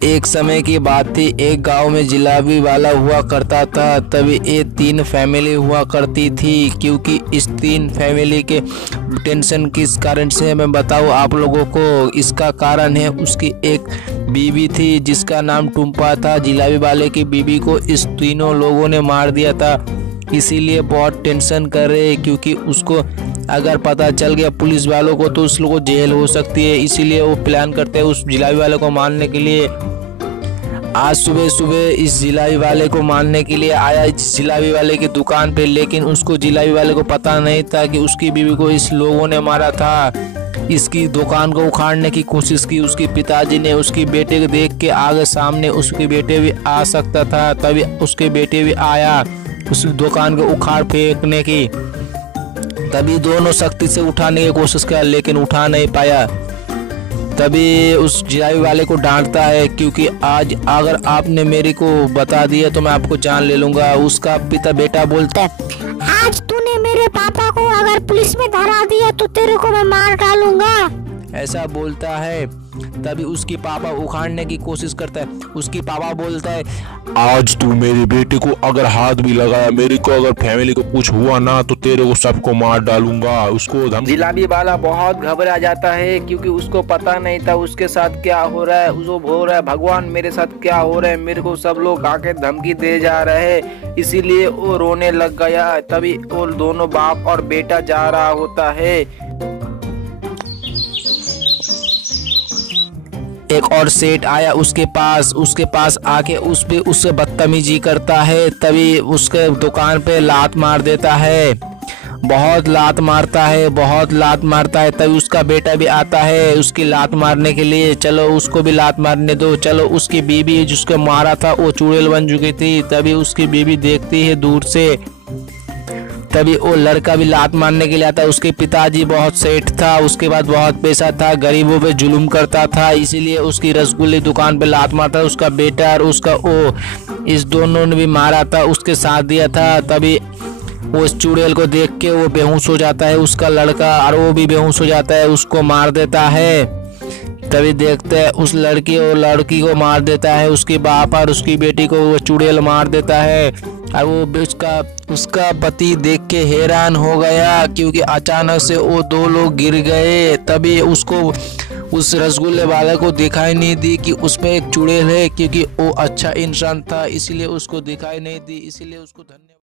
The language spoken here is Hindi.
एक समय की बात थी, एक गांव में जिलाबी वाला हुआ करता था। तभी ये 3 फैमिली हुआ करती थी। क्योंकि इस 3 फैमिली के टेंशन किस कारण से मैं बताऊँ आप लोगों को, इसका कारण है उसकी एक बीवी थी जिसका नाम टुम्पा था। जिलाबी वाले की बीवी को इस तीनों लोगों ने मार दिया था। इसीलिए बहुत टेंशन कर रहे हैं, क्योंकि उसको अगर पता चल गया पुलिस वालों को तो उस लोगों को जेल हो सकती है। इसीलिए वो प्लान करते हैं उस जिलाबी वाले को मारने के लिए। आज सुबह सुबह इस जिलाबी वाले को मारने के लिए आया इस जिलाबी वाले की दुकान पे, लेकिन उसको जिलाबी वाले को पता नहीं था कि उसकी बीवी को इस लोगों ने मारा था। इसकी दुकान को उखाड़ने की कोशिश की उसके पिताजी ने। उसके बेटे को देख के आगे सामने उसके बेटे भी आ सकता था, तभी उसके बेटे भी आया उस दुकान को उखाड़ फेंकने की। तभी दोनों सख्ती से उठाने की कोशिश किया, लेकिन उठा नहीं पाया। तभी उस जिलाबी वाले को डांटता है, क्योंकि आज अगर आपने मेरे को बता दिया तो मैं आपको जान ले लूंगा। उसका बेटा बोलता है, आज तूने मेरे पापा को अगर पुलिस में धरा दिया तो तेरे को मैं मार डालूंगा, ऐसा बोलता है। तभी उसकी पापा उखाड़ने की कोशिश करता है। उसकी पापा बोलता है, आज तू मेरे बेटे को अगर हाथ भी लगाया, मेरे को अगर फैमिली को कुछ हुआ ना तो तेरे को सबको मार डालूंगा। उसको जिलाबी वाला बहुत घबरा जाता है, क्योंकि उसको पता नहीं था उसके साथ क्या हो रहा है। उसको हो रहा है भगवान मेरे साथ क्या हो रहा है, मेरे को सब लोग आके धमकी दे जा रहे हैं। इसीलिए वो रोने लग गया। तभी वो दोनों बाप और बेटा जा रहा होता है। एक और सेठ आया उसके पास आके उससे बदतमीजी करता है। तभी उसके दुकान पे लात मार देता है, बहुत लात मारता है। तभी उसका बेटा भी आता है उसकी लात मारने के लिए। चलो उसको भी लात मारने दो। चलो उसकी बीवी जिसको मारा था वो चुड़ैल बन चुकी थी। तभी उसकी बीवी देखती है दूर से। तभी वो लड़का भी लात मारने के लिए आता है। उसके पिताजी बहुत सेठ था, उसके बाद बहुत पैसा था, गरीबों पे जुल्म करता था, इसीलिए उसकी रसगुल्ले दुकान पे लात मारता था। उसका बेटा और उसका वो इस दोनों ने भी मारा था, उसके साथ दिया था। तभी वो इस चुड़ैल को देख के वो बेहोश हो जाता है उसका लड़का, और वो भी बेहोश हो जाता है, उसको मार देता है। तभी देखते हैं उस लड़की और लड़की को मार देता है। उसके बाप और उसकी बेटी को वो चुड़ैल मार देता है। और वो उसका पति देख के हैरान हो गया, क्योंकि अचानक से वो 2 लोग गिर गए। तभी उसको उस रसगुल्ले वाले को दिखाई नहीं दी कि उसमें एक चुड़ैल है, क्योंकि वो अच्छा इंसान था, इसलिए उसको दिखाई नहीं दी। इसलिए उसको धन्यवाद।